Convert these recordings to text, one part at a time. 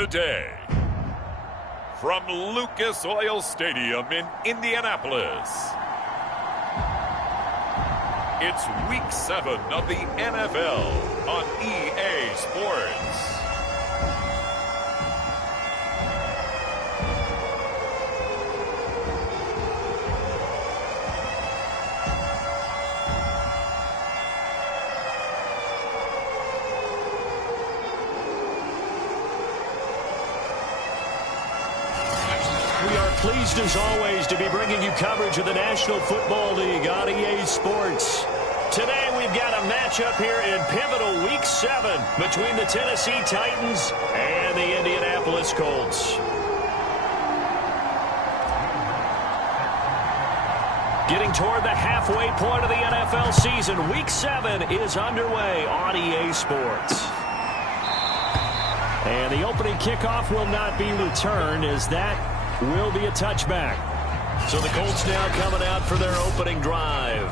Today, from Lucas Oil Stadium in Indianapolis, it's Week 7 of the NFL on EA Sports. Pleased as always to be bringing you coverage of the National Football League on EA Sports. Today we've got a matchup here in pivotal Week 7 between the Tennessee Titans and the Indianapolis Colts. Getting toward the halfway point of the NFL season, Week 7 is underway on EA Sports. And the opening kickoff will not be returned as that will be a touchback. So the Colts now coming out for their opening drive.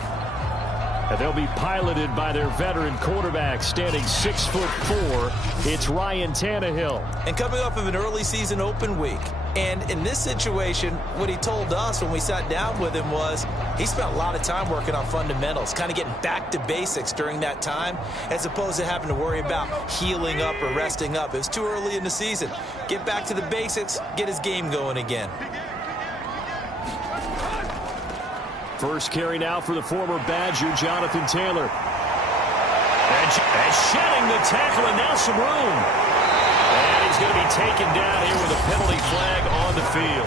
And they'll be piloted by their veteran quarterback, standing 6'4". It's Ryan Tannehill. And coming off of an early season open week. And in this situation, what he told us when we sat down with him was he spent a lot of time working on fundamentals, kind of getting back to basics during that time, as opposed to having to worry about healing up or resting up. It was too early in the season. Get back to the basics, get his game going again. First carry now for the former Badger, Jonathan Taylor. And shedding the tackle, and now some room. And he's going to be taken down here with a penalty flag on the field.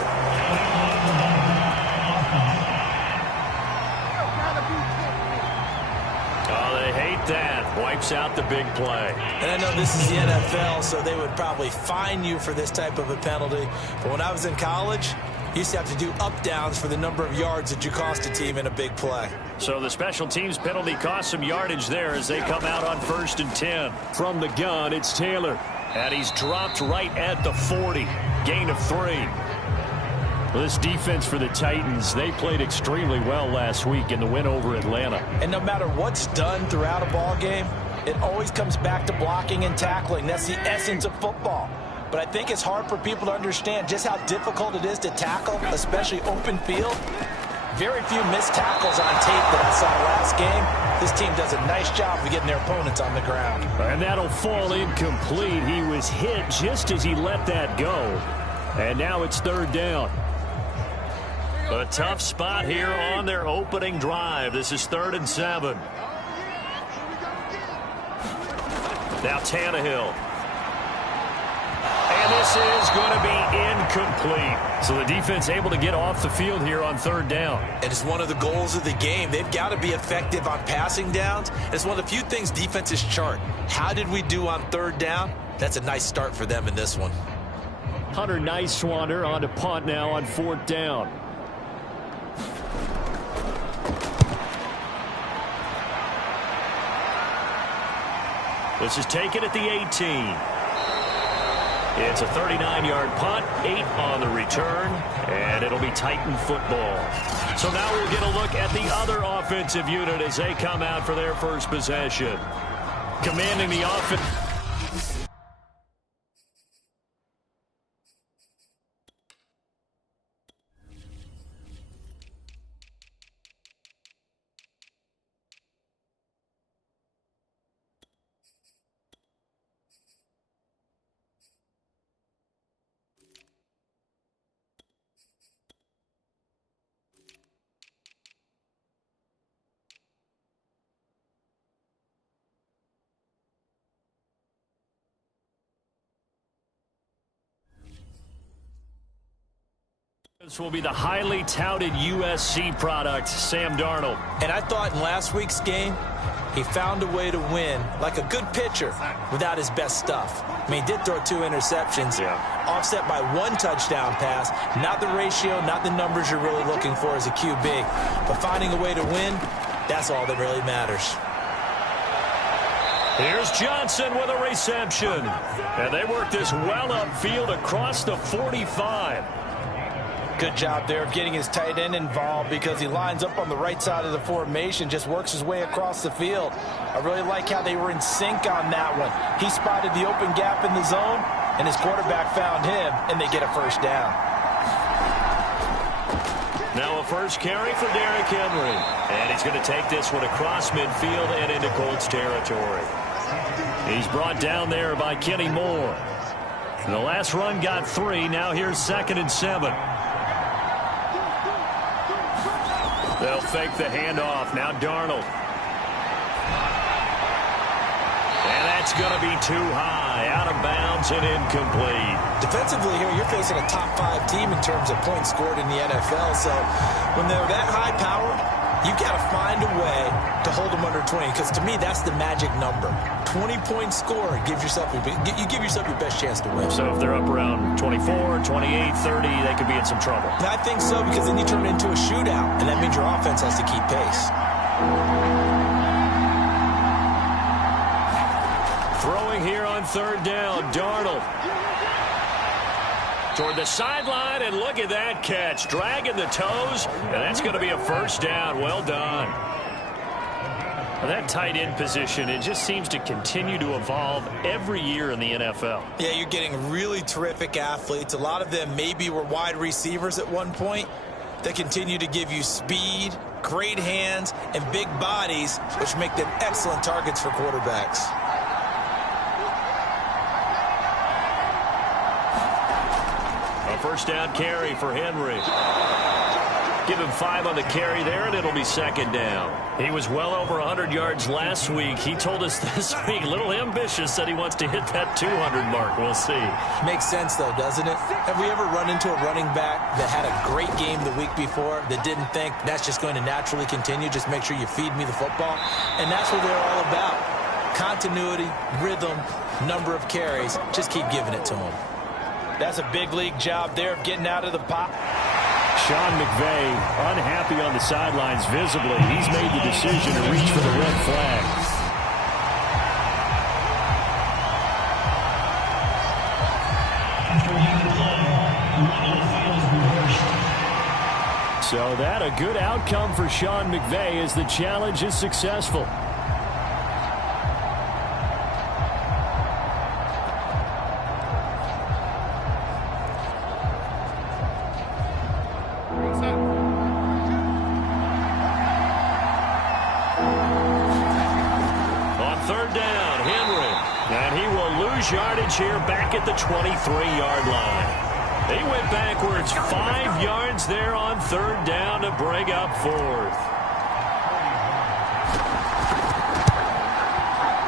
Oh, they hate that. Wipes out the big play. And I know this is the NFL, so they would probably fine you for this type of a penalty. But when I was in college, you used to have to do up-downs for the number of yards that you cost a team in a big play. So the special teams penalty cost some yardage there as they come out on 1st and 10. From the gun, it's Taylor. And he's dropped right at the 40. Gain of 3. Well, this defense for the Titans, they played extremely well last week in the win over Atlanta. And no matter what's done throughout a ball game, it always comes back to blocking and tackling. That's the essence of football. But I think it's hard for people to understand just how difficult it is to tackle, especially open field. Very few missed tackles on tape that I saw last game. This team does a nice job of getting their opponents on the ground. And that'll fall incomplete. He was hit just as he let that go. And now it's 3rd down. A tough spot here on their opening drive. This is 3rd and 7. Now Tannehill. And this is going to be incomplete. So the defense able to get off the field here on 3rd down. And it's one of the goals of the game. They've got to be effective on passing downs. It's one of the few things defenses chart. How did we do on 3rd down? That's a nice start for them in this one. Hunter Nicewander on to punt now on 4th down. This is taken at the 18. It's a 39-yard punt, 8 on the return, and it'll be Titan football. So now we'll get a look at the other offensive unit as they come out for their first possession. Commanding the offense. This will be the highly touted USC product, Sam Darnold. And I thought in last week's game, he found a way to win like a good pitcher without his best stuff. I mean, he did throw 2 interceptions, offset by 1 touchdown pass. Not the ratio, not the numbers you're really looking for as a QB. But finding a way to win, that's all that really matters. Here's Johnson with a reception. And they work this well upfield across the 45. Good job there of getting his tight end involved because he lines up on the right side of the formation, just works his way across the field. I really like how they were in sync on that one. He spotted the open gap in the zone. and his quarterback found him, and they get a first down. Now a first carry for Derrick Henry. And he's going to take this one across midfield and into Colts territory. He's brought down there by Kenny Moore. The last run got 3. Now here's 2nd and 7. They'll fake the handoff. Now Darnold. And that's going to be too high. Out of bounds and incomplete. Defensively here, you're facing a top 5 team in terms of points scored in the NFL. So when they're that high power, you've got to find a way to hold them under 20. Because to me, that's the magic number. 20 points scored gives yourself you give yourself your best chance to win. So if they're up around 24, 28, 30, they could be in some trouble. I think so, because then you turn it into a shootout, and that means your offense has to keep pace. Throwing here on 3rd down, Darnold. Toward the sideline, and look at that catch. Dragging the toes, and that's going to be a first down. Well done. Well, that tight end position, it just seems to continue to evolve every year in the NFL. Yeah, you're getting really terrific athletes. A lot of them maybe were wide receivers at one point. They continue to give you speed, great hands, and big bodies, which make them excellent targets for quarterbacks. A first down carry for Henry. Give him 5 on the carry there, and it'll be 2nd down. He was well over 100 yards last week. He told us this week, a little ambitious, said he wants to hit that 200 mark. We'll see. Makes sense, though, doesn't it? Have we ever run into a running back that had a great game the week before that didn't think that's just going to naturally continue? Just make sure you feed me the football. And that's what they're all about. Continuity, rhythm, number of carries. Just keep giving it to them. That's a big league job there of getting out of the pot. Sean McVay unhappy on the sidelines visibly. He's made the decision to reach for the red flag. So that a good outcome for Sean McVay as the challenge is successful. Yardage here back at the 23-yard line. They went backwards 5 yards there on 3rd down to bring up 4th.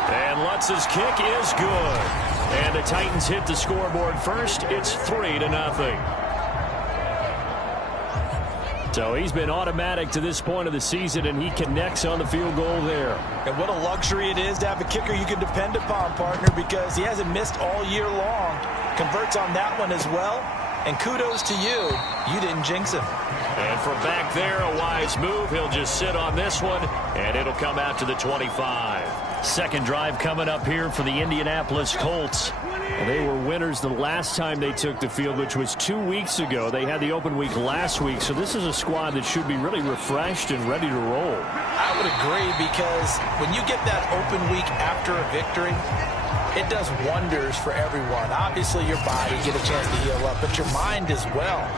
And Lutz's kick is good. And the Titans hit the scoreboard first. It's 3-0. So he's been automatic to this point of the season, and he connects on the field goal there. And what a luxury it is to have a kicker you can depend upon, partner, because he hasn't missed all year long. Converts on that one as well. And kudos to you. You didn't jinx him. And from back there, a wise move. He'll just sit on this one, and it'll come out to the 25. Second drive coming up here for the Indianapolis Colts. They were winners the last time they took the field, which was 2 weeks ago. They had the open week last week, so this is a squad that should be really refreshed and ready to roll. I would agree, because when you get that open week after a victory, it does wonders for everyone. Obviously, your body, get a chance to heal up, but your mind as well.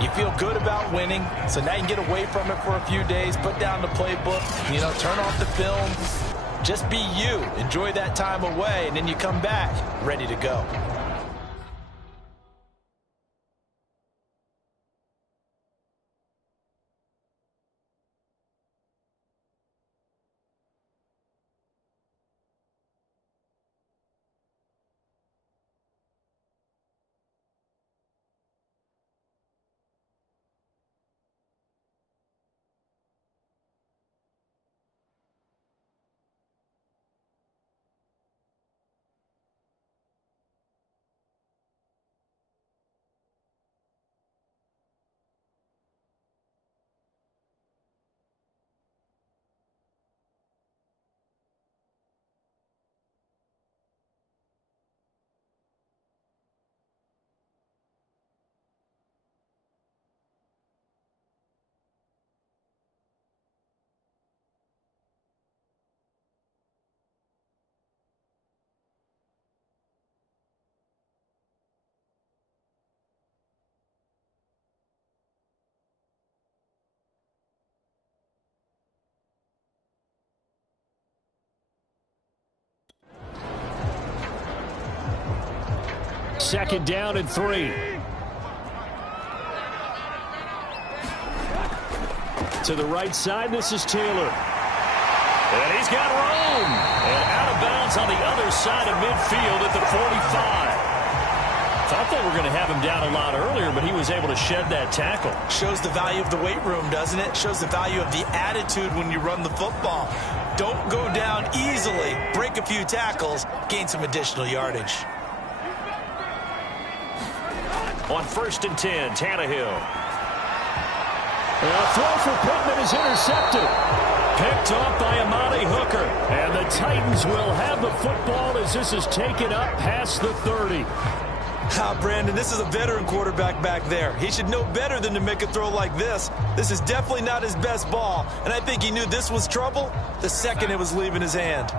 You feel good about winning, so now you can get away from it for a few days, put down the playbook, turn off the film. Just be you. Enjoy that time away, and then you come back ready to go. 2nd down and 3. To the right side, this is Taylor. And he's got room. And out of bounds on the other side of midfield at the 45. Thought they were going to have him down a lot earlier, but he was able to shed that tackle. Shows the value of the weight room, doesn't it? Shows the value of the attitude when you run the football. Don't go down easily. Break a few tackles. Gain some additional yardage. On 1st and 10, Tannehill. A throw for Pittman is intercepted. Picked off by Amani Hooker. And the Titans will have the football as this is taken up past the 30. Brandon, this is a veteran quarterback back there. He should know better than to make a throw like this. This is definitely not his best ball, and I think he knew this was trouble the second it was leaving his hand.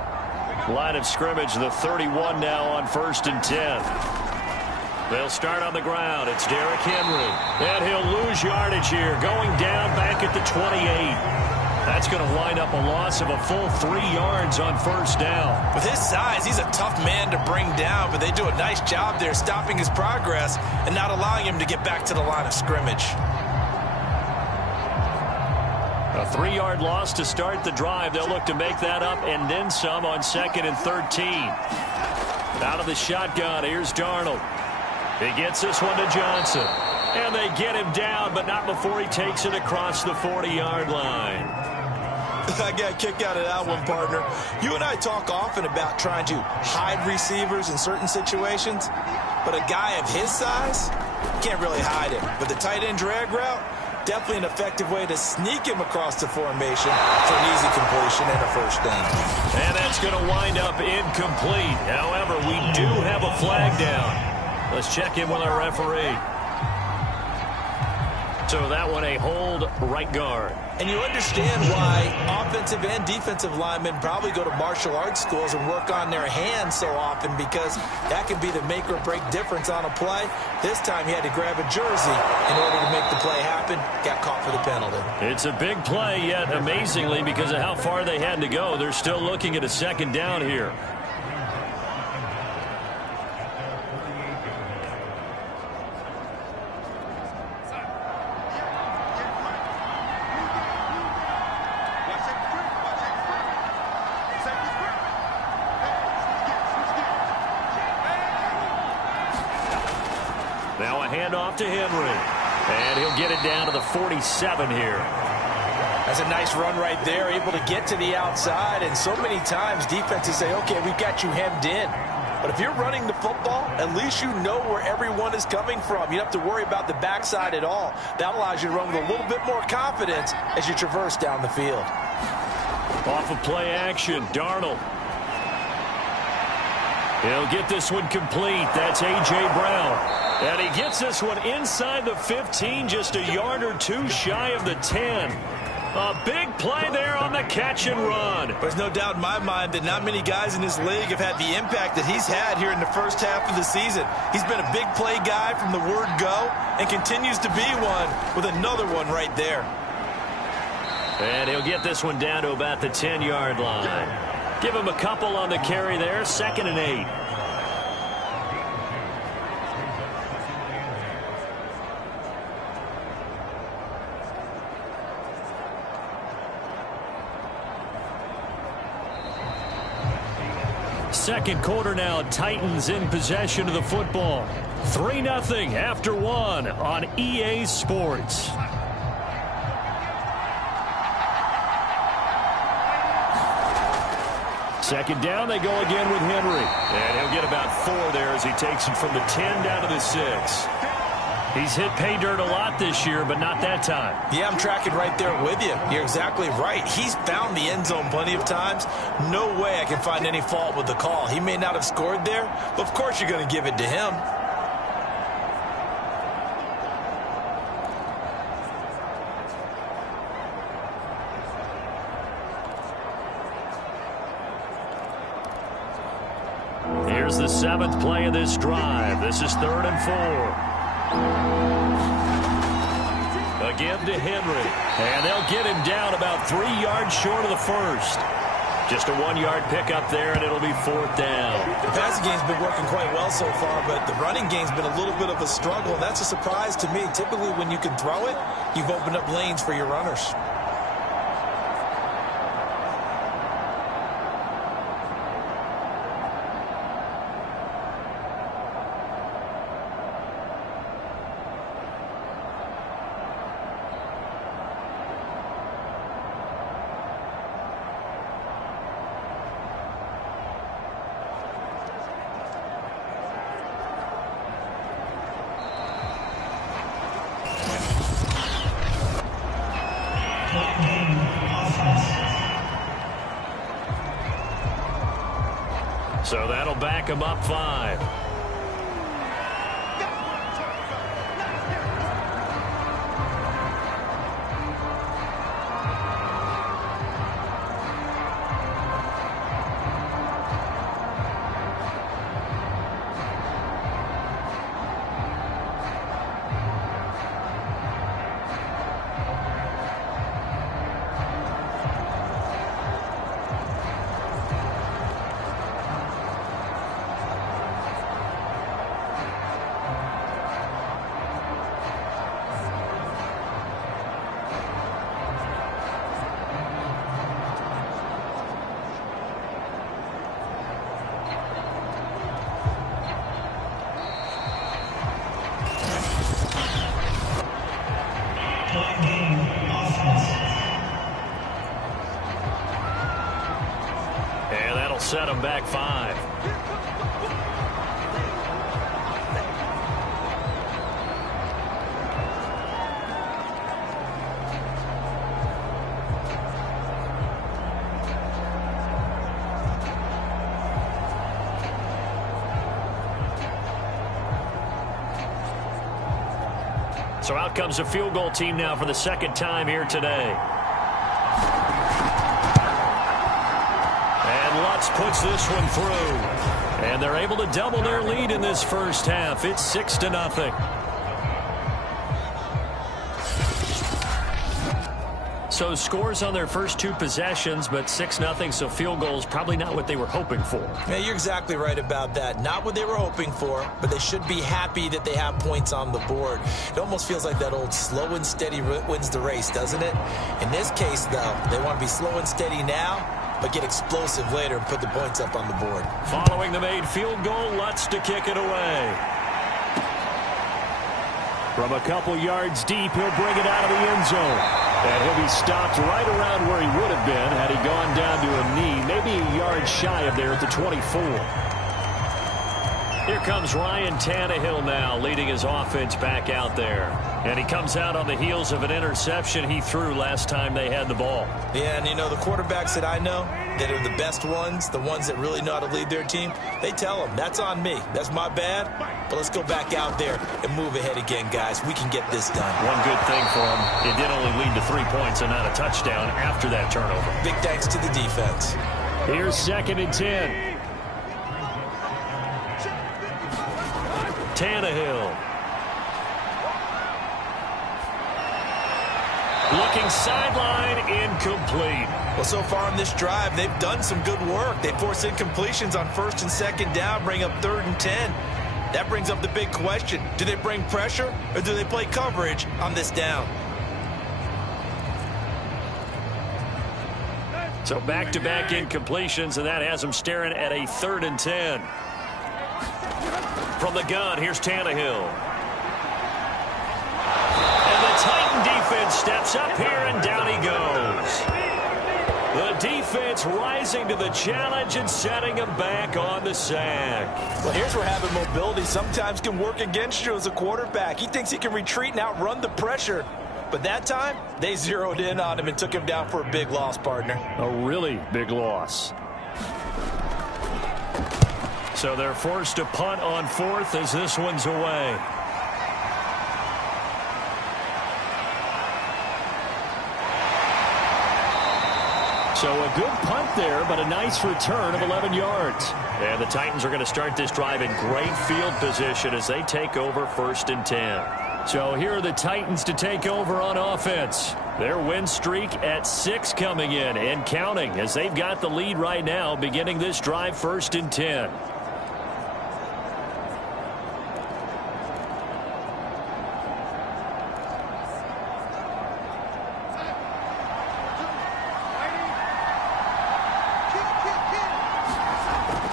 Line of scrimmage, the 31 now on 1st and 10. They'll start on the ground. It's Derrick Henry. And he'll lose yardage here, going down back at the 28. That's going to wind up a loss of a full 3 yards on 1st down. With his size, he's a tough man to bring down, but they do a nice job there stopping his progress and not allowing him to get back to the line of scrimmage. A 3-yard loss to start the drive. They'll look to make that up and then some on 2nd and 13. Out of the shotgun, here's Darnold. He gets this one to Johnson. And they get him down, but not before he takes it across the 40-yard line. I got a kick out of that one, partner. You and I talk often about trying to hide receivers in certain situations, but a guy of his size can't really hide him. But the tight end drag route, definitely an effective way to sneak him across the formation for an easy completion and a 1st down. And that's going to wind up incomplete. However, we do have a flag down. Let's check in with our referee. So that one a hold right guard. And you understand why offensive and defensive linemen probably go to martial arts schools and work on their hands so often, because that can be the make or break difference on a play. This time he had to grab a jersey in order to make the play happen. Got caught for the penalty. It's a big play, yet amazingly, because of how far they had to go, they're still looking at a 2nd down here. Now a handoff to Henry. And he'll get it down to the 47 here. That's a nice run right there, able to get to the outside. And so many times defenses say, okay, we've got you hemmed in. But if you're running the football, at least you know where everyone is coming from. You don't have to worry about the backside at all. That allows you to run with a little bit more confidence as you traverse down the field. Off of play action, Darnold. He'll get this one complete. That's A.J. Brown. And he gets this one inside the 15, just a yard or 2 shy of the 10. A big play there on the catch and run. There's no doubt in my mind that not many guys in this league have had the impact that he's had here in the first half of the season. He's been a big play guy from the word go and continues to be one with another one right there. And he'll get this one down to about the 10-yard line. Give him a couple on the carry there, 2nd and 8. Second quarter now, Titans in possession of the football. 3-0 after 1 on EA Sports. Second down, they go again with Henry. And he'll get about 4 there as he takes it from the 10 down to the 6. He's hit pay dirt a lot this year, but not that time. Yeah, I'm tracking right there with you. You're exactly right. He's found the end zone plenty of times. No way I can find any fault with the call. He may not have scored there, but of course you're going to give it to him. Here's the 7th play of this drive. This is 3rd and 4. Again to Henry. And they'll get him down about 3 yards short of the 1st. Just a 1-yard pickup there, and it'll be 4th down. The passing game's been working quite well so far, but the running game's been a little bit of a struggle, and that's a surprise to me. Typically, when you can throw it, you've opened up lanes for your runners. So that'll back him up 5. And that'll set him back 5. So out comes a field goal team now for the second time here today. And Lutz puts this one through. And they're able to double their lead in this first half. It's 6-0. So scores on their first 2 possessions, but 6-0, so field goals probably not what they were hoping for. Yeah, you're exactly right about that. Not what they were hoping for, but they should be happy that they have points on the board. It almost feels like that old slow and steady wins the race, doesn't it? In this case, though, they want to be slow and steady now, but get explosive later and put the points up on the board. Following the made field goal, Lutz to kick it away. From a couple yards deep, he'll bring it out of the end zone. And he'll be stopped right around where he would have been had he gone down to a knee, maybe a yard shy of there at the 24. Here comes Ryan Tannehill now, leading his offense back out there. And he comes out on the heels of an interception he threw last time they had the ball. Yeah, and you know, the quarterbacks that I know that are the best ones, the ones that really know how to lead their team, they tell them, that's on me. That's my bad. But let's go back out there and move ahead again, guys. We can get this done. One good thing for him, it did only lead to 3 points and not a touchdown after that turnover. Big thanks to the defense. Here's 2nd and 10. Tannehill. Looking sideline, incomplete. Well, so far on this drive, they've done some good work. They force incompletions on 1st and 2nd down, bring up 3rd and 10. That brings up the big question. Do they bring pressure or do they play coverage on this down? So back-to-back incompletions, and that has them staring at a 3rd and 10. From the gun, here's Tannehill. And the Titan defense steps up here, and down he goes. The defense rising to the challenge and setting him back on the sack. Well, here's where having mobility sometimes can work against you as a quarterback. He thinks he can retreat and outrun the pressure. But that time, they zeroed in on him and took him down for a big loss, partner. A really big loss. So they're forced to punt on 4th as this one's away. So a good punt there, but a nice return of 11 yards. And the Titans are going to start this drive in great field position as they take over 1st and 10. So here are the Titans to take over on offense. Their win streak at 6 coming in and counting as they've got the lead right now beginning this drive 1st and 10.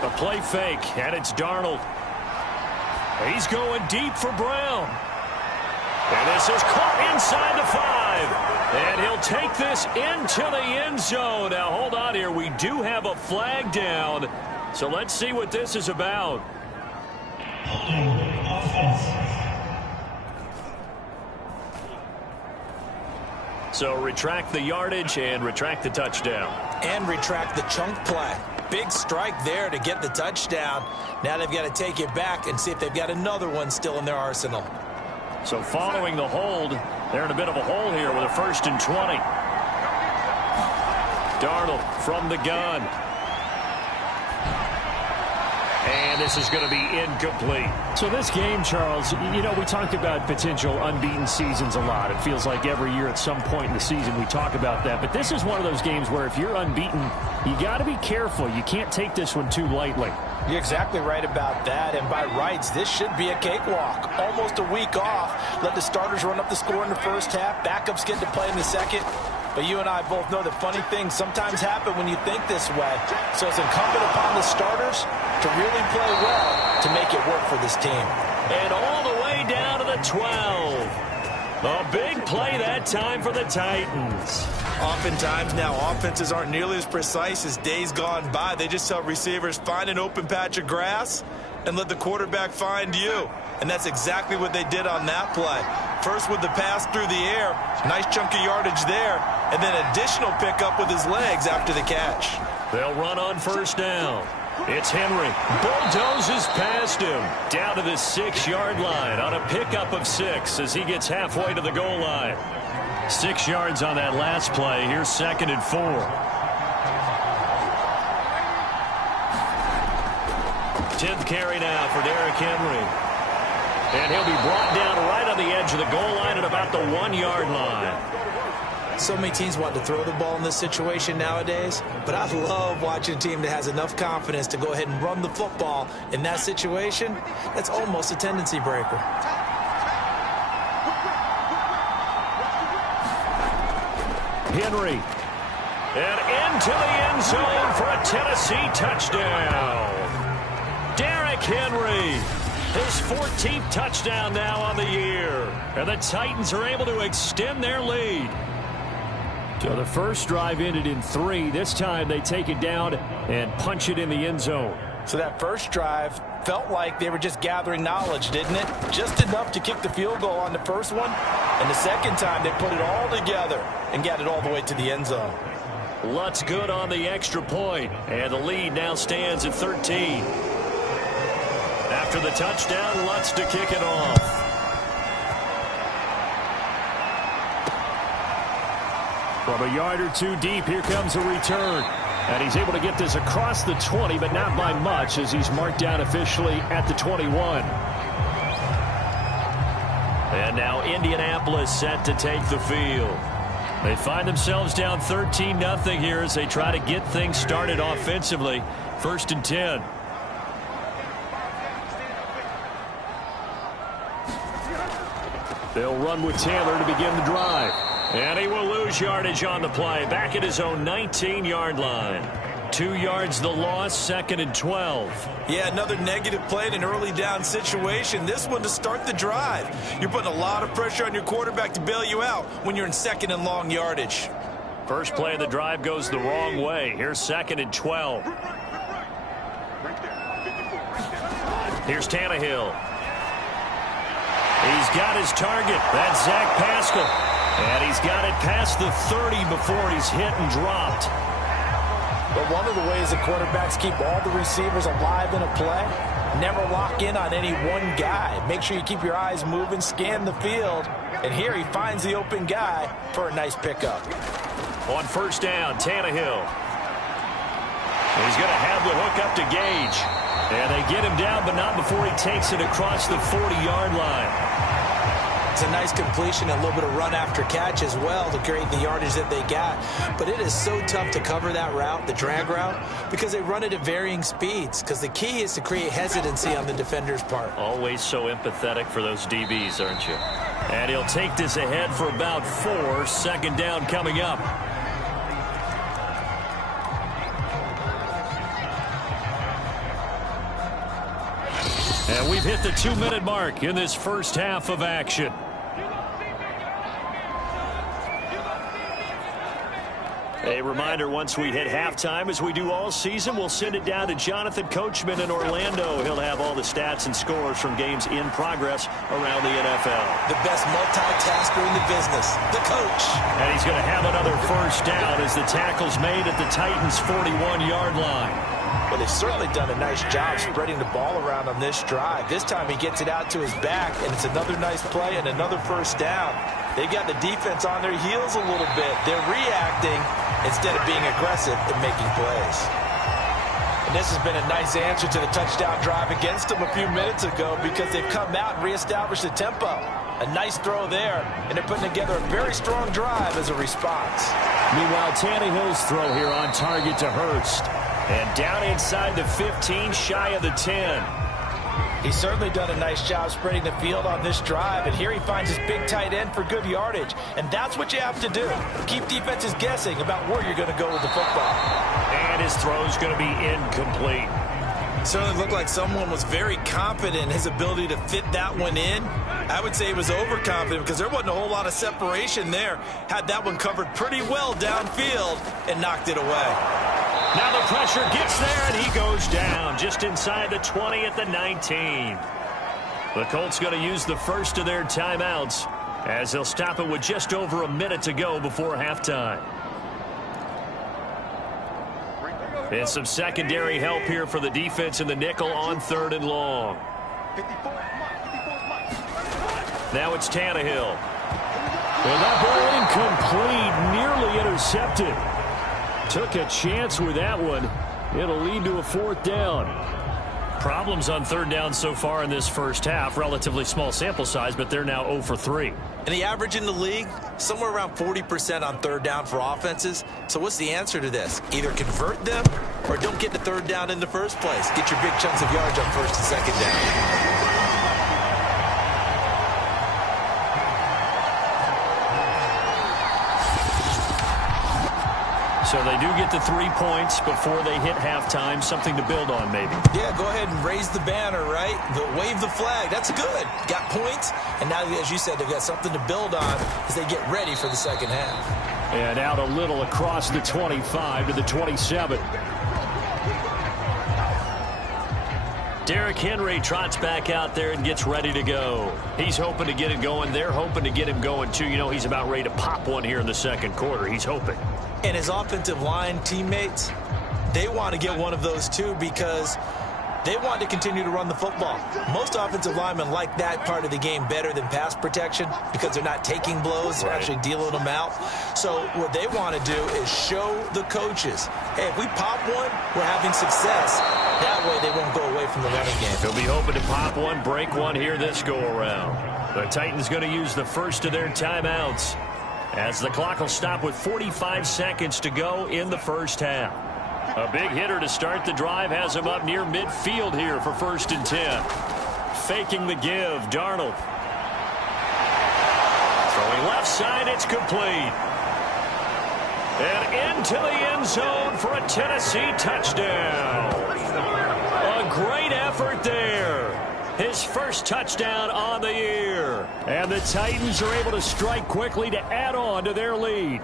A play fake, and it's Darnold. He's going deep for Brown. And this is caught inside the 5. And he'll take this into the end zone. Now, hold on here. We do have a flag down. So let's see what this is about. So retract the yardage and retract the touchdown. And retract the chunk play. Big strike there to get the touchdown. Now they've got to take it back and see if they've got another one still in their arsenal. So following the hold, they're in a bit of a hole here with a 1st and 20. Darnold from the gun. And this is going to be incomplete. So this game, Charles, you know, we talked about potential unbeaten seasons a lot. It feels like every year at some point in the season we talk about that. But this is one of those games where if you're unbeaten, you got to be careful. You can't take this one too lightly. You're exactly right about that. And by rights, this should be a cakewalk. Almost a week off. Let the starters run up the score in the first half. Backups get to play in the second. But you and I both know that funny things sometimes happen when you think this way. So it's incumbent upon the starters to really play well to make it work for this team. And all the way down to the 12. A big play that time for the Titans. Oftentimes now offenses aren't nearly as precise as days gone by. They just tell receivers, find an open patch of grass and let the quarterback find you. And that's exactly what they did on that play. First with the pass through the air, nice chunk of yardage there, and then additional pickup with his legs after the catch. They'll run on 1st down. It's Henry. Bulldozes past him. Down to the 6-yard line on a pickup of 6 as he gets halfway to the goal line. 6 yards on that last play. Here's 2nd and 4. Tenth carry now for Derrick Henry. And he'll be brought down right on the edge of the goal line at about the 1-yard line. So many teams want to throw the ball in this situation nowadays, but I love watching a team that has enough confidence to go ahead and run the football in that situation. That's almost a tendency breaker. Henry. And into the end zone for a Tennessee touchdown. Derrick Henry. His 14th touchdown now on the year. And the Titans are able to extend their lead. So the first drive ended in 3. This time they take it down and punch it in the end zone. So that first drive felt like they were just gathering knowledge, didn't it? Just enough to kick the field goal on the first one. And the second time they put it all together and got it all the way to the end zone. Lutz good on the extra point. And the lead now stands at 13. After the touchdown, Lutz to kick it off. From a yard or 2 deep, here comes a return. And he's able to get this across the 20, but not by much as he's marked down officially at the 21. And now Indianapolis set to take the field. They find themselves down 13-0 here as they try to get things started offensively. 1st and 10. They'll run with Taylor to begin the drive. And he will lose yardage on the play. Back at his own 19-yard line. 2 yards the loss, 2nd and 12. Yeah, another negative play in an early down situation. This one to start the drive. You're putting a lot of pressure on your quarterback to bail you out when you're in 2nd and long yardage. First play of the drive goes the wrong way. Here's 2nd and 12. Here's Tannehill. He's got his target. That's Zach Pascal. And he's got it past the 30 before he's hit and dropped. But one of the ways that quarterbacks keep all the receivers alive in a play, never lock in on any one guy. Make sure you keep your eyes moving, scan the field. And here he finds the open guy for a nice pickup. On 1st down, Tannehill. He's going to have the hook up to Gage. And they get him down, but not before he takes it across the 40-yard line. It's a nice completion and a little bit of run after catch as well to create the yardage that they got. But it is so tough to cover that route, the drag route, because they run it at varying speeds. Because the key is to create hesitancy on the defender's part. Always so empathetic for those DBs, aren't you? And he'll take this ahead for about 4. Second down coming up. And we've hit the 2-minute mark in this first half of action. A reminder, once we hit halftime, as we do all season, we'll send it down to Jonathan Coachman in Orlando. He'll have all the stats and scores from games in progress around the NFL. The best multitasker in the business, the coach. And he's going to have another first down as the tackle's made at the Titans' 41-yard line. Well, they've certainly done a nice job spreading the ball around on this drive. This time he gets it out to his back, and it's another nice play and another first down. They've got the defense on their heels a little bit. They're reacting instead of being aggressive and making plays. And this has been a nice answer to the touchdown drive against them a few minutes ago because they've come out and reestablished the tempo. A nice throw there, and they're putting together a very strong drive as a response. Meanwhile, Tannehill's throw here on target to Hurst. And down inside the 15, shy of the 10. He's certainly done a nice job spreading the field on this drive, and here he finds his big tight end for good yardage. And that's what you have to do. Keep defenses guessing about where you're going to go with the football. And his throw's going to be incomplete. Certainly looked like someone was very confident in his ability to fit that one in. I would say he was overconfident because there wasn't a whole lot of separation there. Had that one covered pretty well downfield and knocked it away. Now the pressure gets there, and he goes down just inside the 20 at the 19. The Colts going to use the first of their timeouts as they'll stop it with just over a minute to go before halftime. And some secondary help here for the defense in the nickel on 3rd and long. Now it's Tannehill. And that ball incomplete, nearly intercepted. Took a chance with that one. It'll lead to a 4th down. Problems on 3rd down so far in this first half. Relatively small sample size, but they're now 0 for 3. And the average in the league, somewhere around 40% on 3rd down for offenses. So what's the answer to this? Either convert them or don't get to 3rd down in the first place. Get your big chunks of yards on 1st and 2nd down. So they do get the 3 points before they hit halftime. Something to build on, maybe. Yeah, go ahead and raise the banner, right? Wave the flag. That's good. Got points. And now, as you said, they've got something to build on as they get ready for the second half. And out a little across the 25 to the 27. Derrick Henry trots back out there and gets ready to go. He's hoping to get it going. They're hoping to get him going, too. You know, he's about ready to pop one here in the second quarter. He's hoping. And his offensive line teammates, they want to get one of those, too, because they want to continue to run the football. Most offensive linemen like that part of the game better than pass protection because they're not taking blows. They're actually dealing them out. So what they want to do is show the coaches, hey, if we pop one, we're having success. That way they won't go away from the running game. He'll be hoping to pop one, break one here this go-around. The Titans going to use the first of their timeouts as the clock will stop with 45 seconds to go in the first half. A big hitter to start the drive has him up near midfield here for 1st and 10. Faking the give, Darnold. Throwing left side, it's complete. And into the end zone for a Tennessee touchdown. A great effort there. His first touchdown on the year. And the Titans are able to strike quickly to add on to their lead.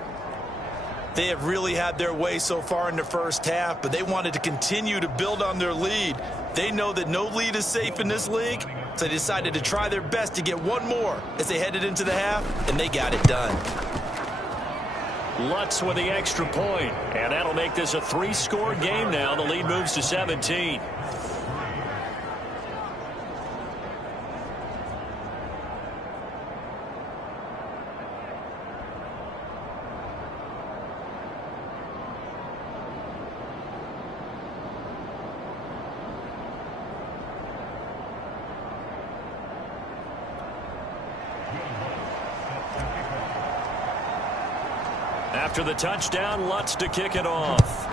They have really had their way so far in the first half, but they wanted to continue to build on their lead. They know that no lead is safe in this league, so they decided to try their best to get one more as they headed into the half, and they got it done. Lutz with the extra point, and that'll make this a 3-score game now. The lead moves to 17. After the touchdown, Lutz to kick it off.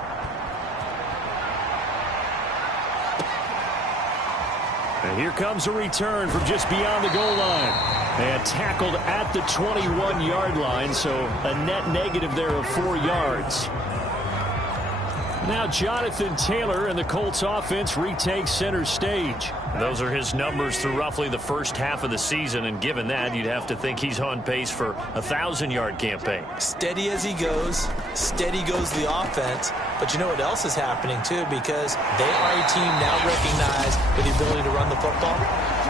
And here comes a return from just beyond the goal line. And tackled at the 21-yard line, so a net negative there of 4 yards. Now Jonathan Taylor and the Colts offense retakes center stage. Those are his numbers through roughly the first half of the season, and given that, you'd have to think he's on pace for a 1,000-yard campaign. Steady as he goes, steady goes the offense. But you know what else is happening, too, because they are a team now recognized with the ability to run the football.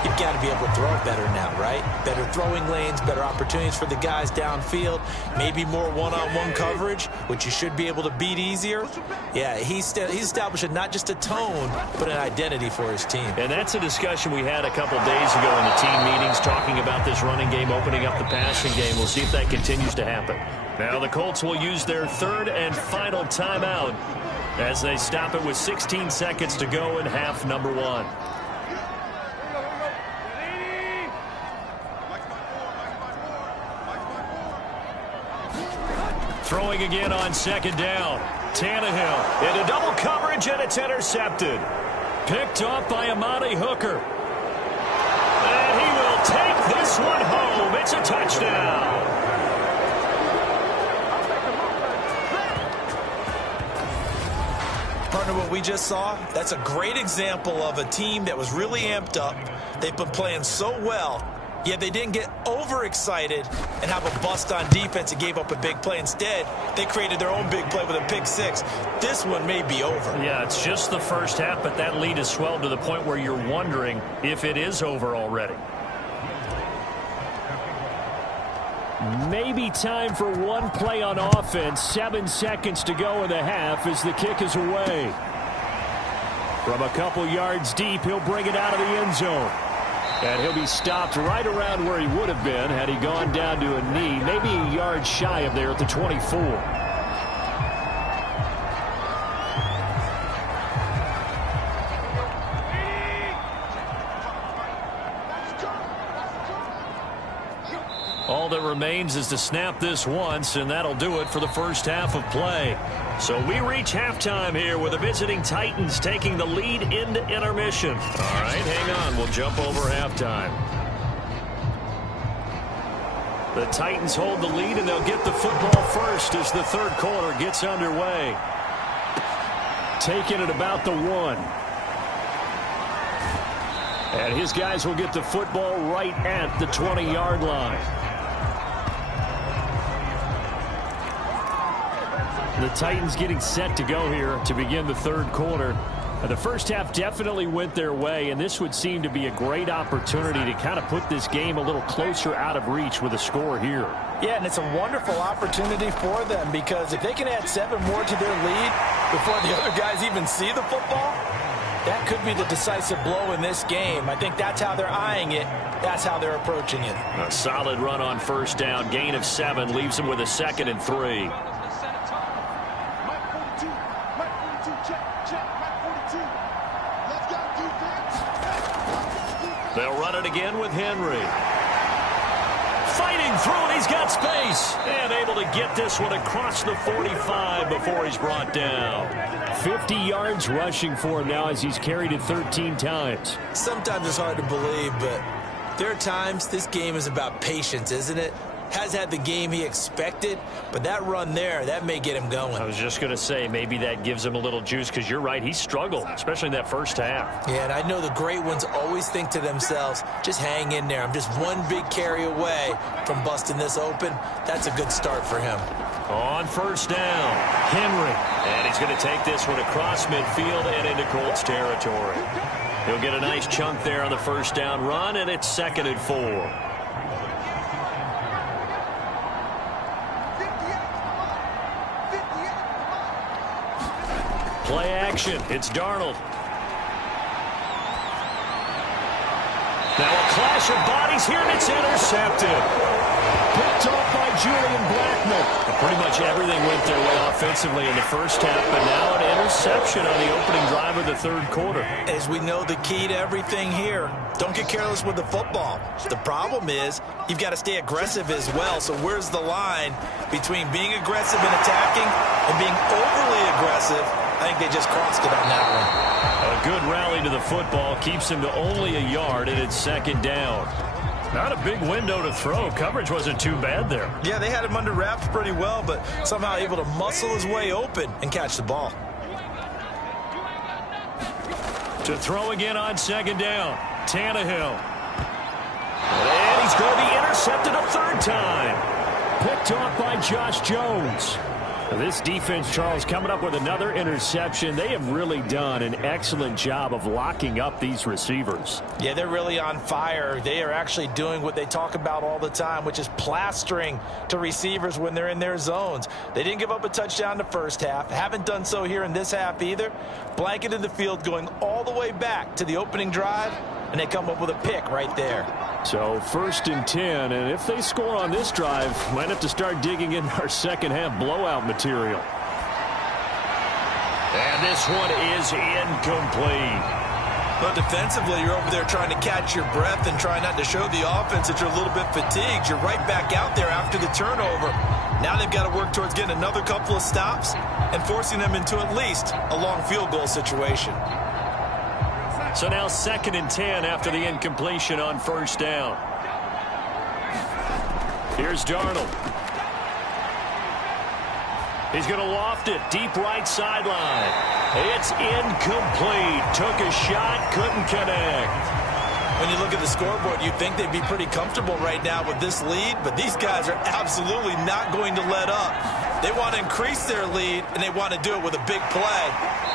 You've got to be able to throw it better now, right? Better throwing lanes, better opportunities for the guys downfield, maybe more one-on-one coverage, which you should be able to beat easier. Yeah, he's establishing not just a tone, but an identity for his team. And that's a discussion we had a couple days ago in the team meetings, talking about this running game, opening up the passing game. We'll see if that continues to happen. Now the Colts will use their third and final timeout as they stop it with 16 seconds to go in half number 1. Throwing again on second down. Tannehill into double coverage, and it's intercepted. Picked off by Amani Hooker. And he will take this one home. It's a touchdown. Partner, what we just saw, that's a great example of a team that was really amped up. They've been playing so well, yet they didn't get overexcited and have a bust on defense and gave up a big play. Instead, they created their own big play with a pick six. This one may be over. Yeah, it's just the first half, but that lead has swelled to the point where you're wondering if it is over already. Maybe time for one play on offense. 7 seconds to go in the half as the kick is away. From a couple yards deep, he'll bring it out of the end zone. And he'll be stopped right around where he would have been had he gone down to a knee, maybe a yard shy of there at the 24. All that remains is to snap this once, and that'll do it for the first half of play. So we reach halftime here with the visiting Titans taking the lead into intermission. All right, hang on. We'll jump over halftime. The Titans hold the lead, and they'll get the football first as the third quarter gets underway. Taking it about the 1. And his guys will get the football right at the 20-yard line. The Titans getting set to go here to begin the third quarter. The first half definitely went their way, and this would seem to be a great opportunity to kind of put this game a little closer out of reach with a score here. Yeah, and it's a wonderful opportunity for them because if they can add 7 more to their lead before the other guys even see the football, that could be the decisive blow in this game. I think that's how they're eyeing it. That's how they're approaching it. A solid run on first down. Gain of 7 leaves them with a 2nd and 3. They'll run it again with Henry. Fighting through, and he's got space. And able to get this one across the 45 before he's brought down. 50 yards rushing for him now as he's carried it 13 times. Sometimes it's hard to believe, but there are times this game is about patience, isn't it? Has had the game he expected, but that run there, that may get him going. I was just going to say, maybe that gives him a little juice, because you're right, he struggled, especially in that first half. Yeah, and I know the great ones always think to themselves, just hang in there. I'm just one big carry away from busting this open. That's a good start for him. On first down, Henry. And he's going to take this one across midfield and into Colts territory. He'll get a nice chunk there on the first down run, and it's 2nd and 4. Play action. It's Darnold. Now a clash of bodies here, and it's intercepted. Picked off by Julian Blackman. Pretty much everything went their way offensively in the first half, but now an interception on the opening drive of the third quarter. As we know, the key to everything here, don't get careless with the football. The problem is you've got to stay aggressive as well. So where's the line between being aggressive and attacking and being overly aggressive? I think they just crossed it on that one. A good rally to the football keeps him to only a yard, and it's second down. Not a big window to throw. Coverage wasn't too bad there. Yeah, they had him under wraps pretty well, but somehow able to muscle his way open and catch the ball. To throw again on second down, Tannehill. And he's going to be intercepted a third time. Picked off by Josh Jones. This defense, Charles, coming up with another interception. They have really done an excellent job of locking up these receivers. Yeah, they're really on fire. They are actually doing what they talk about all the time, which is plastering to receivers when they're in their zones. They didn't give up a touchdown the first half. Haven't done so here in this half either. Blanketed the field going all the way back to the opening drive, and they come up with a pick right there. So 1st and 10, and if they score on this drive, might have to start digging in our second half blowout material. And this one is incomplete. But defensively, you're over there trying to catch your breath and try not to show the offense that you're a little bit fatigued. You're right back out there after the turnover. Now they've got to work towards getting another couple of stops and forcing them into at least a long field goal situation. So now 2nd and 10 after the incompletion on first down. Here's Darnold. He's going to loft it deep right sideline. It's incomplete. Took a shot, couldn't connect. When you look at the scoreboard, you'd think they'd be pretty comfortable right now with this lead, but these guys are absolutely not going to let up. They want to increase their lead, and they want to do it with a big play.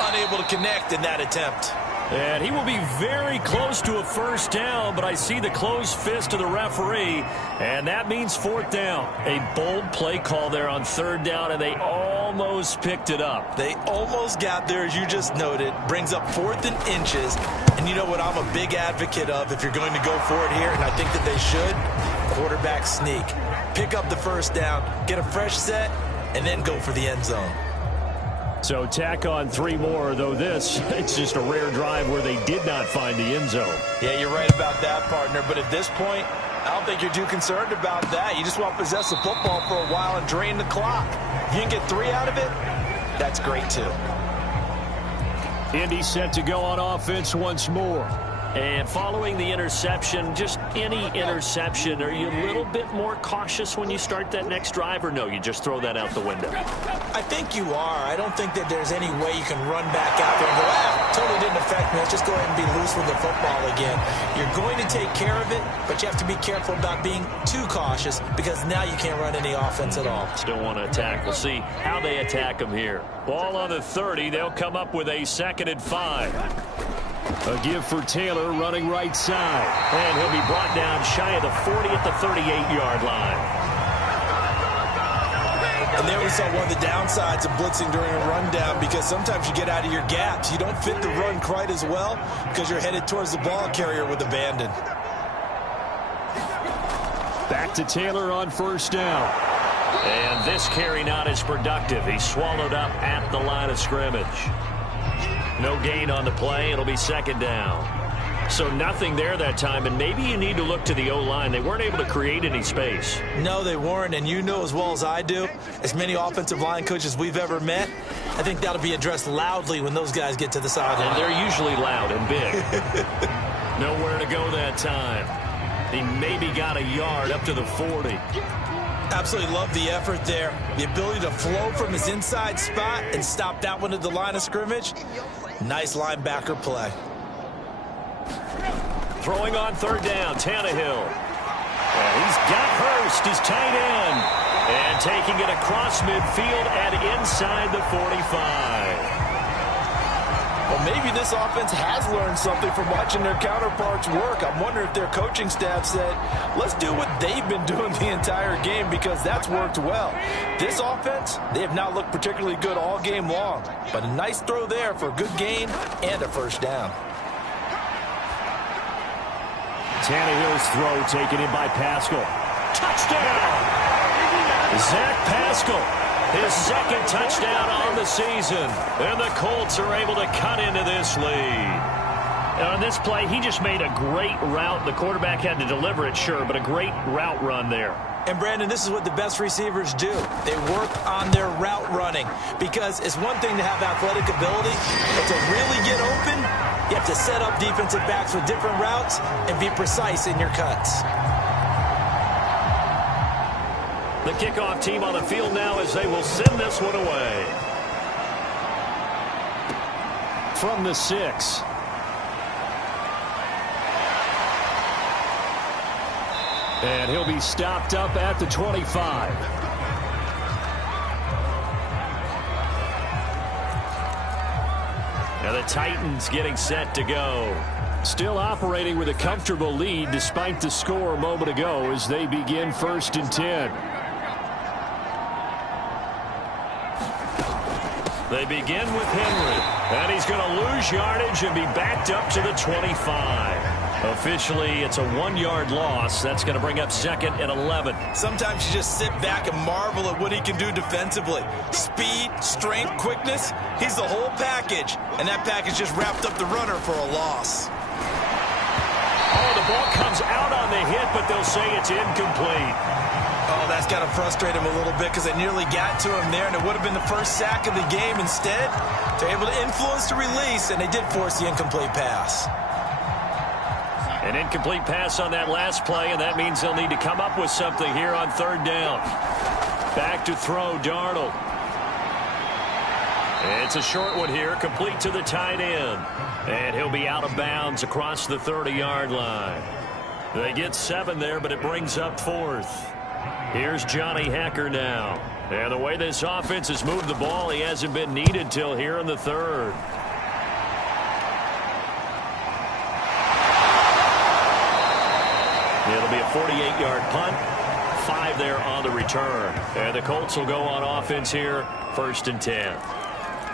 Unable to connect in that attempt. And he will be very close to a first down, but I see the closed fist of the referee, and that means 4th down. A bold play call there on 3rd down, and they almost picked it up. They almost got there, as you just noted. Brings up 4th and inches. And you know what I'm a big advocate of if you're going to go for it here, and I think that they should? Quarterback sneak. Pick up the first down, get a fresh set, and then go for the end zone. So tack on 3 more, though it's just a rare drive where they did not find the end zone. Yeah, you're right about that, partner. But at this point, I don't think you're too concerned about that. You just want to possess the football for a while and drain the clock. If you can get 3 out of it, that's great, too. Indy set to go on offense once more. And following the interception, just any interception, are you a little bit more cautious when you start that next drive, or no, you just throw that out the window? I think you are. I don't think that there's any way you can run back out there and go, totally didn't affect me. Let's just go ahead and be loose with the football again. You're going to take care of it, but you have to be careful about being too cautious because now you can't run any offense at all. Still want to attack. We'll see how they attack them here. Ball on the 30. They'll come up with a 2nd and 5. A give for Taylor running right side. And he'll be brought down shy of the 40 at the 38-yard line. And there we saw one of the downsides of blitzing during a rundown because sometimes you get out of your gaps. You don't fit the run quite as well because you're headed towards the ball carrier with abandon. Back to Taylor on 1st down. And this carry not as productive. He's swallowed up at the line of scrimmage. No gain on the play. It'll be 2nd down. So nothing there that time, and maybe you need to look to the O-line. They weren't able to create any space. No, they weren't, and you know as well as I do, as many offensive line coaches we've ever met, I think that'll be addressed loudly when those guys get to the sideline. And they're usually loud and big. Nowhere to go that time. He maybe got a yard up to the 40. Absolutely love the effort there. The ability to flow from his inside spot and stop that one at the line of scrimmage. Nice linebacker play. Throwing on 3rd down, Tannehill. And he's got Hurst, his tight end. And taking it across midfield and inside the 45. Well, maybe this offense has learned something from watching their counterparts work. I'm wondering if their coaching staff said, let's do what they've been doing the entire game because that's worked well. This offense, they have not looked particularly good all game long. But a nice throw there for a good gain and a 1st down. Tannehill's throw taken in by Pascal. Touchdown! Zach Pascal, his second touchdown on the season. And the Colts are able to cut into this lead. On this play, he just made a great route. The quarterback had to deliver it, sure, but a great route run there. And, Brandon, this is what the best receivers do. They work on their route running because it's one thing to have athletic ability, but to really get open, you have to set up defensive backs with different routes and be precise in your cuts. The kickoff team on the field now as they will send this one away. From the 6. And he'll be stopped up at the 25. Now the Titans getting set to go. Still operating with a comfortable lead despite the score a moment ago as they begin 1st and 10. They begin with Henry. And he's going to lose yardage and be backed up to the 25. Officially, it's a 1-yard loss. That's going to bring up 2nd and 11. Sometimes you just sit back and marvel at what he can do defensively. Speed, strength, quickness, he's the whole package. And that package just wrapped up the runner for a loss. Oh, the ball comes out on the hit, but they'll say it's incomplete. Oh, that's got to frustrate him a little bit because they nearly got to him there, and it would have been the first sack of the game. Instead, they're able to influence the release, and they did force the incomplete pass. An incomplete pass on that last play, and that means they'll need to come up with something here on 3rd down. Back to throw, Darnold. It's a short one here, complete to the tight end. And he'll be out of bounds across the 30-yard line. They get 7 there, but it brings up 4th. Here's Johnny Hacker now. And the way this offense has moved the ball, he hasn't been needed till here in the 3rd. It'll be a 48-yard punt. 5 there on the return. And the Colts will go on offense here, 1st and 10.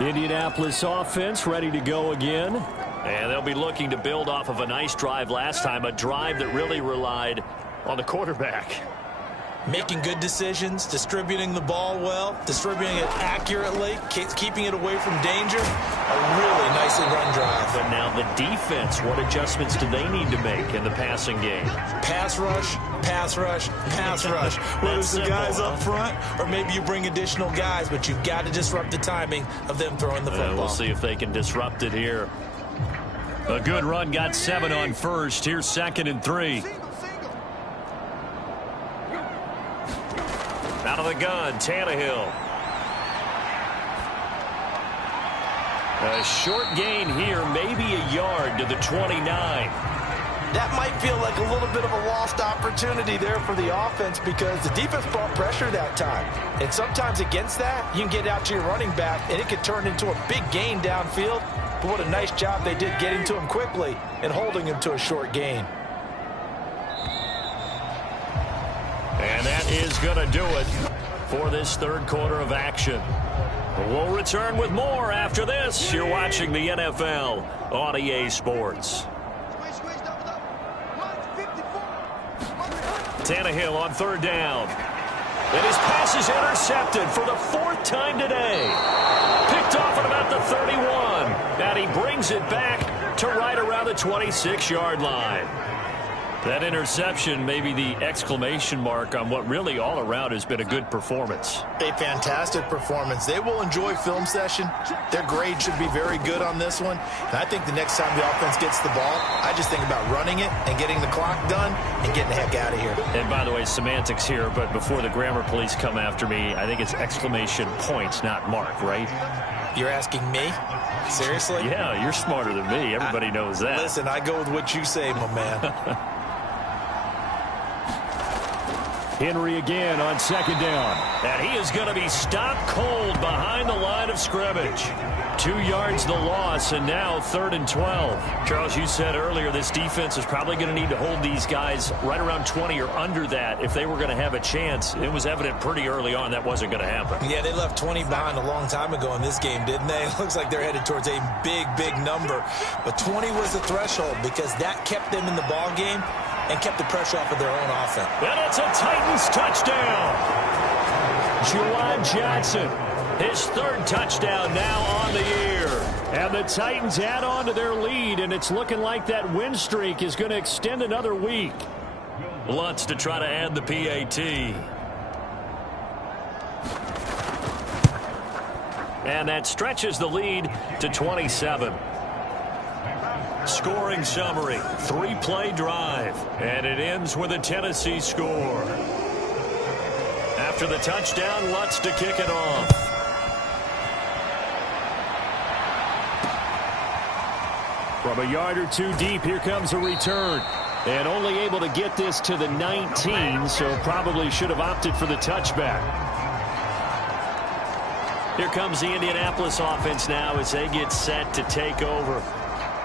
Indianapolis offense ready to go again. And they'll be looking to build off of a nice drive last time, a drive that really relied on the quarterback. Making good decisions, distributing the ball well, distributing it accurately, keeping it away from danger. A really nicely run drive. But now the defense, what adjustments do they need to make in the passing game? Pass rush, pass rush, pass rush. Whether it's the guys up front or maybe you bring additional guys, but you've got to disrupt the timing of them throwing the football. We'll see if they can disrupt it here. A good run, got 7 on 1st. Here's 2nd and 3. Out of the gun, Tannehill. A short gain here, maybe a yard to the 29. That might feel like a little bit of a lost opportunity there for the offense because the defense brought pressure that time. And sometimes against that, you can get out to your running back, and it could turn into a big gain downfield. But what a nice job they did getting to him quickly and holding him to a short gain. And that is going to do it for this 3rd quarter of action. We'll return with more after this. You're watching the NFL on EA Sports. Tannehill on 3rd down. And his pass is intercepted for the 4th time today. Picked off at about the 31. And he brings it back to right around the 26-yard line. That interception may be the exclamation mark on what really all around has been a good performance. A fantastic performance. They will enjoy film session. Their grade should be very good on this one. And I think the next time the offense gets the ball, I just think about running it and getting the clock done and getting the heck out of here. And by the way, semantics here, but before the grammar police come after me, I think it's exclamation points, not mark, right? You're asking me? Seriously? Yeah, you're smarter than me. Everybody knows that. Listen, I go with what you say, my man. Henry again on 2nd down. And he is going to be stopped cold behind the line of scrimmage. 2 yards the loss, and now 3rd and 12. Charles, you said earlier this defense is probably going to need to hold these guys right around 20 or under that if they were going to have a chance. It was evident pretty early on that wasn't going to happen. Yeah, they left 20 behind a long time ago in this game, didn't they? It looks like they're headed towards a big, big number. But 20 was the threshold because that kept them in the ball game. and kept the pressure off of their own offense. And it's a Titans touchdown. Juwan Johnson, his third touchdown now on the year. And the Titans add on to their lead, and it's looking like that win streak is going to extend another week. Lutz to try to add the PAT. And that stretches the lead to 27. Scoring summary, 3-play drive, and it ends with a Tennessee score. After the touchdown, Lutz to kick it off. From a yard or two deep, here comes a return. And only able to get this to the 19, so probably should have opted for the touchback. Here comes the Indianapolis offense now as they get set to take over.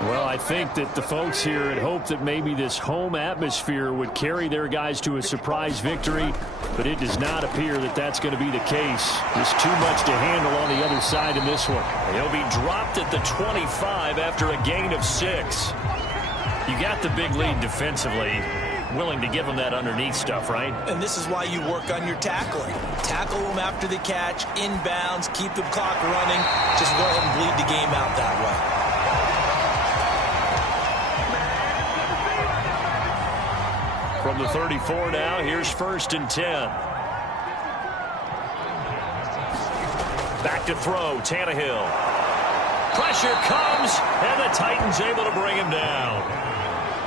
Well, I think that the folks here had hoped that maybe this home atmosphere would carry their guys to a surprise victory, but it does not appear that that's going to be the case. There's too much to handle on the other side in this one. He'll be dropped at the 25 after a gain of 6. You got the big lead defensively. Willing to give them that underneath stuff, right? And this is why you work on your tackling. Tackle them after the catch, inbounds, keep the clock running. Just go ahead and bleed the game out that way. From the 34 now, here's 1st and 10. Back to throw, Tannehill. Pressure comes, and the Titans able to bring him down.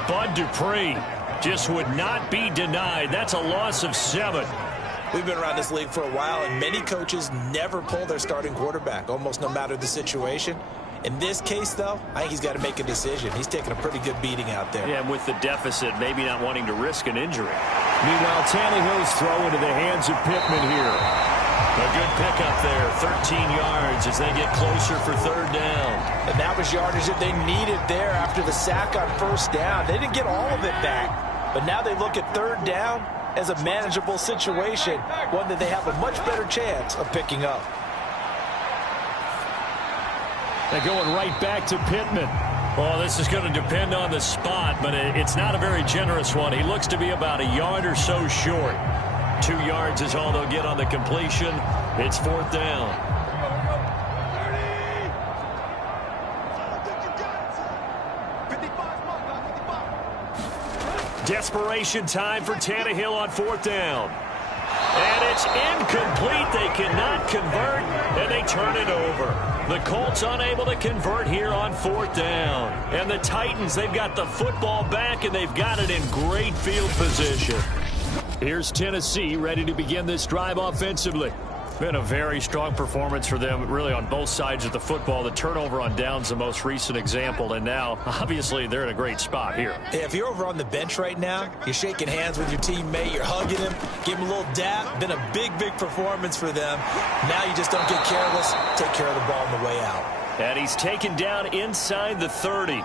Bud Dupree just would not be denied. That's a loss of 7. We've been around this league for a while, and many coaches never pull their starting quarterback, almost no matter the situation. In this case, though, I think he's got to make a decision. He's taking a pretty good beating out there. Yeah, and with the deficit, maybe not wanting to risk an injury. Meanwhile, Tannehill's throw into the hands of Pittman here. A good pickup there, 13 yards as they get closer for 3rd down. And that was yardage that they needed there after the sack on 1st down. They didn't get all of it back, but now they look at 3rd down as a manageable situation, one that they have a much better chance of picking up. They're going right back to Pittman. Well, this is going to depend on the spot, but it's not a very generous one. He looks to be about a yard or so short. 2 yards is all they'll get on the completion. It's 4th down. Desperation time for Tannehill on 4th down. And it's incomplete. They cannot convert, and they turn it over. The Colts unable to convert here on 4th down. And the Titans, they've got the football back, and they've got it in great field position. Here's Tennessee ready to begin this drive offensively. Been a very strong performance for them, really, on both sides of the football. The turnover on downs, the most recent example, and now, obviously, they're in a great spot here. Yeah, if you're over on the bench right now, you're shaking hands with your teammate, you're hugging him, give him a little dap. Been a big, big performance for them. Now you just don't get careless. Take care of the ball on the way out. And he's taken down inside the 30.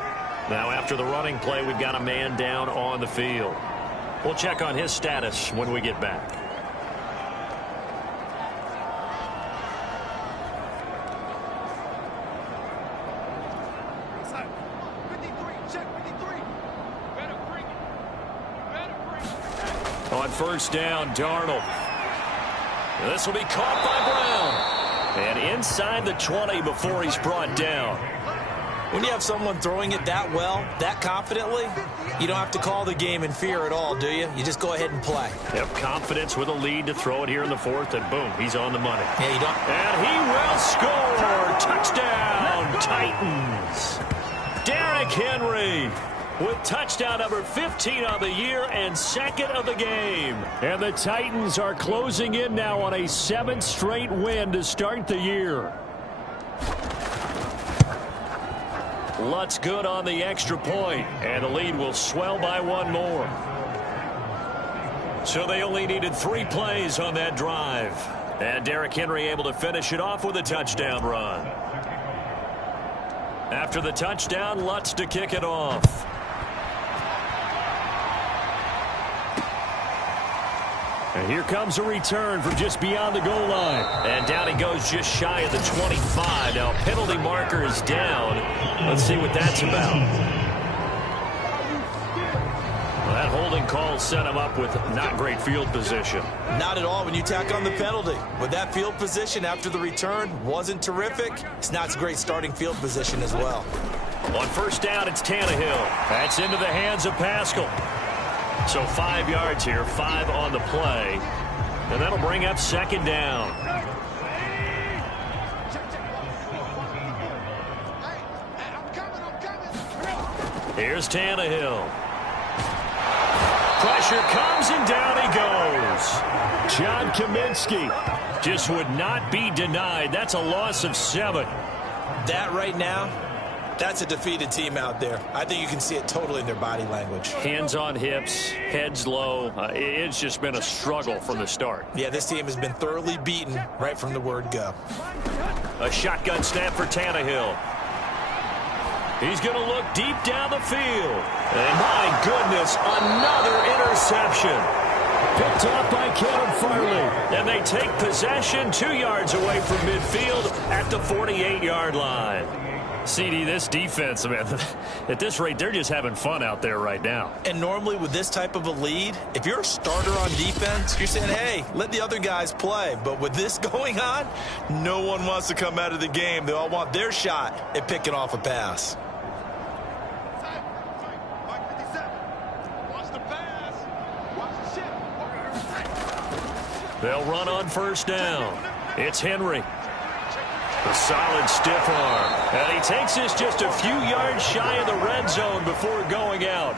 Now, after the running play, we've got a man down on the field. We'll check on his status when we get back. On 1st down, Darnold. This will be caught by Brown. And inside the 20 before he's brought down. When you have someone throwing it that well, that confidently, you don't have to call the game in fear at all, do you? You just go ahead and play. Have confidence with a lead to throw it here in the 4th, and boom, he's on the money. Yeah, you don't. And he will score. Touchdown, Titans. Derrick Henry with touchdown number 15 on the year and 2nd of the game. And the Titans are closing in now on a 7th straight win to start the year. Lutz good on the extra point, and the lead will swell by 1 more. So they only needed 3 plays on that drive. And Derrick Henry able to finish it off with a touchdown run. After the touchdown, Lutz to kick it off. And here comes a return from just beyond the goal line. And down he goes just shy of the 25. Now penalty marker is down. Let's see what that's about. Well, that holding calls set him up with not great field position. Not at all when you tack on the penalty. With that field position after the return wasn't terrific, it's not a great starting field position as well. On first down, it's Tannehill. That's into the hands of Pascal. So 5 yards here, 5 on the play. And that'll bring up second down. Here's Tannehill. Pressure comes and down he goes. John Kaminsky just would not be denied. That's a loss of 7. That right now, that's a defeated team out there. I think you can see it totally in their body language. Hands on hips, heads low. It's just been a struggle from the start. Yeah, this team has been thoroughly beaten right from the word go. A shotgun snap for Tannehill. He's going to look deep down the field. And my goodness, another interception. Picked off by Caleb Farley. And they take possession 2 yards away from midfield at the 48-yard line. CD, this defense, man, at this rate, they're just having fun out there right now. And normally with this type of a lead, if you're a starter on defense, you're saying, hey, let the other guys play. But with this going on, no one wants to come out of the game. They all want their shot at picking off a pass. They'll run on first down. It's Henry. A solid stiff arm. And he takes this just a few yards shy of the red zone before going out.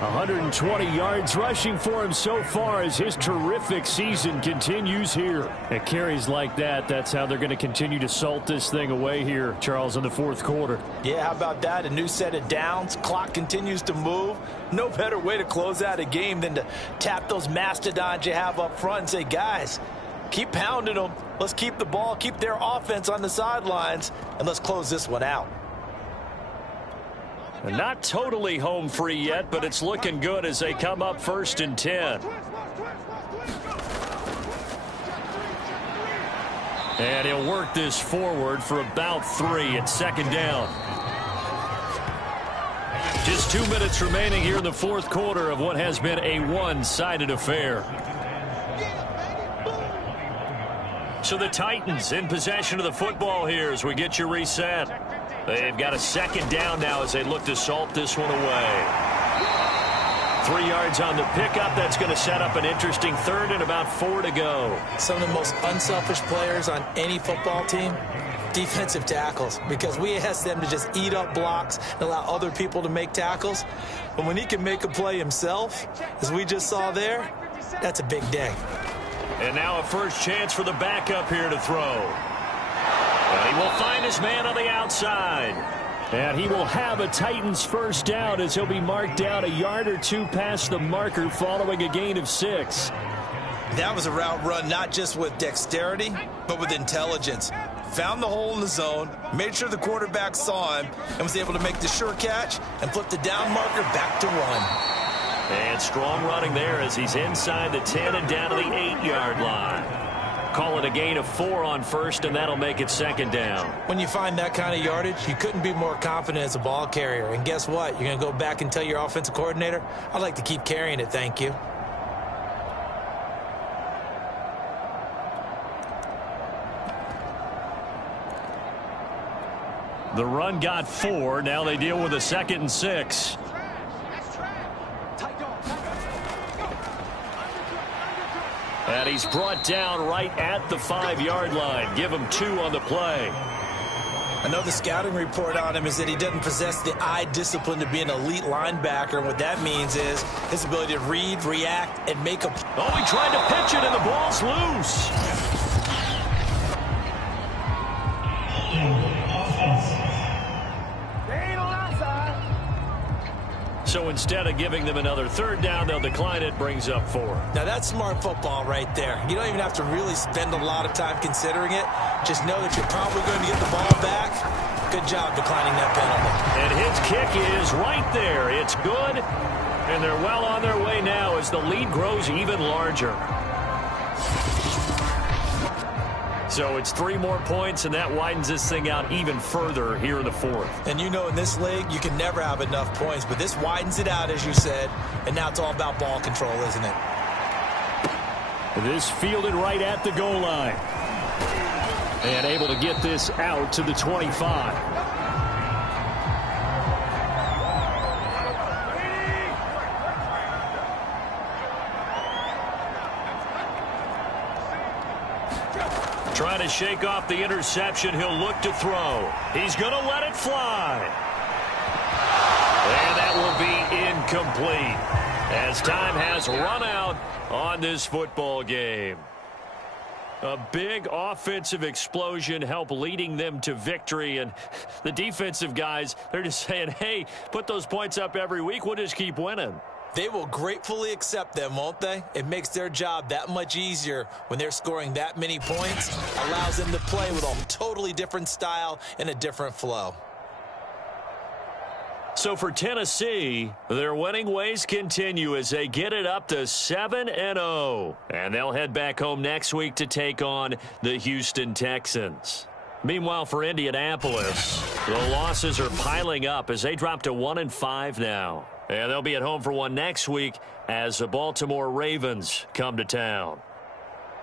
120 yards rushing for him so far as his terrific season continues here. At carries like that, that's how they're going to continue to salt this thing away here, Charles, in the fourth quarter. Yeah, how about that? A new set of downs. Clock continues to move. No better way to close out a game than to tap those mastodons you have up front and say, guys, keep pounding them. Let's keep the ball, keep their offense on the sidelines, and let's close this one out. Not totally home free yet, but it's looking good as they come up 1st and 10. And he'll work this forward for about 3 at second down. Just 2 minutes remaining here in the fourth quarter of what has been a one-sided affair. So the Titans in possession of the football here as we get you reset. They've got a second down now as they look to salt this one away. 3 yards on the pickup. That's going to set up an interesting third and about 4 to go. Some of the most unselfish players on any football team, defensive tackles, because we ask them to just eat up blocks and allow other people to make tackles. But when he can make a play himself, as we just saw there, that's a big day. And now a first chance for the backup here to throw. And he will find his man on the outside. And he will have a Titans first down as he'll be marked down a yard or 2 past the marker following a gain of 6. That was a route run not just with dexterity, but with intelligence. Found the hole in the zone, made sure the quarterback saw him, and was able to make the sure catch and flip the down marker back to run. And strong running there as he's inside the 10 and down to the 8-yard line. Call it a gain of 4 on first, and that'll make it second down. When you find that kind of yardage, you couldn't be more confident as a ball carrier. And guess what? You're going to go back and tell your offensive coordinator, I'd like to keep carrying it, thank you. The run got 4. Now they deal with a 2nd and 6. And he's brought down right at the 5-yard line. Give him 2 on the play. Another scouting report on him is that he doesn't possess the eye discipline to be an elite linebacker. And what that means is his ability to read, react, and make a... Oh, he tried to pitch it, and the ball's loose. So instead of giving them another third down, they'll decline it. Brings up 4. Now, that's smart football right there. You don't even have to really spend a lot of time considering it. Just know that you're probably going to get the ball back. Good job declining that penalty. And his kick is right there. It's good. And they're well on their way now as the lead grows even larger. So it's 3 more points, and that widens this thing out even further here in the 4th. And you know, in this league, you can never have enough points, but this widens it out, as you said, and now it's all about ball control, isn't it? This fielded right at the goal line. And able to get this out to the 25. Trying to shake off the interception. He'll look to throw. He's going to let it fly. And that will be incomplete as time has run out on this football game. A big offensive explosion helped leading them to victory. And the defensive guys, they're just saying, hey, put those points up every week. We'll just keep winning. They will gratefully accept them, won't they? It makes their job that much easier when they're scoring that many points. Allows them to play with a totally different style and a different flow. So for Tennessee, their winning ways continue as they get it up to 7-0. And they'll head back home next week to take on the Houston Texans. Meanwhile, for Indianapolis, the losses are piling up as they drop to 1-5 now. And they'll be at home for one next week as the Baltimore Ravens come to town.